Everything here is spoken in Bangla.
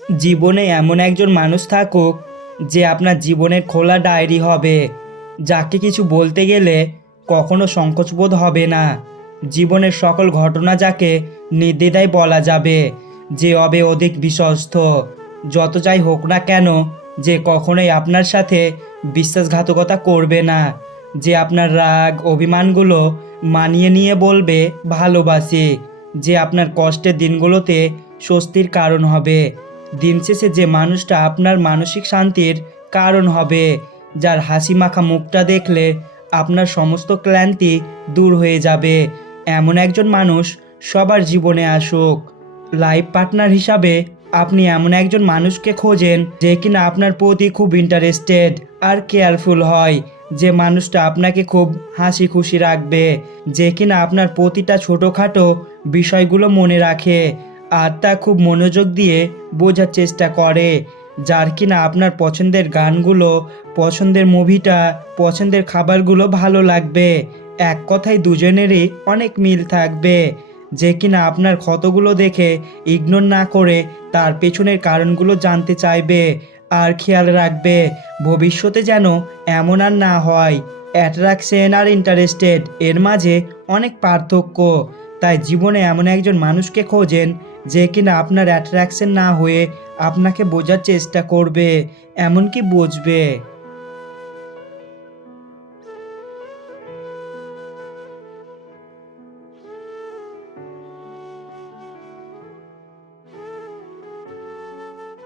জীবনে এমন একজন মানুষ থাকুক যে আপনার জীবনের খোলা ডায়েরি হবে, যাকে কিছু বলতে গেলে কখনো সংকোচবোধ হবে না। জীবনের সকল ঘটনা যাকে নির্দ্বিধায় বলা যাবে, যে হবে অধিক বিশ্বস্ত। যত যাই হোক না কেন, যে কখনোই আপনার সাথে বিশ্বাসঘাতকতা করবে না, যে আপনার রাগ অভিমানগুলো মানিয়ে নিয়ে বলবে ভালোবাসি, যে আপনার কষ্টের দিনগুলোতে স্বস্তির কারণ হবে। দিন শেষে যে মানুষটা আপনার মানসিক শান্তির কারণ হবে, যার হাসি মাখা মুখটা দেখলে আপনার সমস্ত ক্লান্তি দূর হয়ে যাবে, এমন একজন মানুষ সবার জীবনে আসুক। লাইফ পার্টনার হিসাবে আপনি এমন একজন মানুষকে খোঁজেন যে কিনা আপনার প্রতি খুব ইন্টারেস্টেড আর কেয়ারফুল হয়, যে মানুষটা আপনাকে খুব হাসি খুশি রাখবে, যে কিনা আপনার প্রতিটা ছোটোখাটো বিষয়গুলো মনে রাখে আর তা খুব মনোযোগ দিয়ে বোঝার চেষ্টা করে, যার কিনা আপনার পছন্দের গানগুলো, পছন্দের মুভিটা, পছন্দের খাবারগুলো ভালো লাগবে। এক কথায় দুজনেরই অনেক মিল থাকবে, যে কিনা আপনার ক্ষতগুলো দেখে ইগনোর না করে তার পেছনের কারণগুলো জানতে চাইবে আর খেয়াল রাখবে ভবিষ্যতে যেন এমন আর না হয়। অ্যাট্রাকশন আর ইন্টারেস্টেড এর মাঝে অনেক পার্থক্য। তাই জীবনে এমন একজন মানুষকে খোঁজেন যে কিনা আপনার অ্যাট্রাকশন না হয়ে আপনাকে বোঝার চেষ্টা করবে, এমনকি বুঝবে।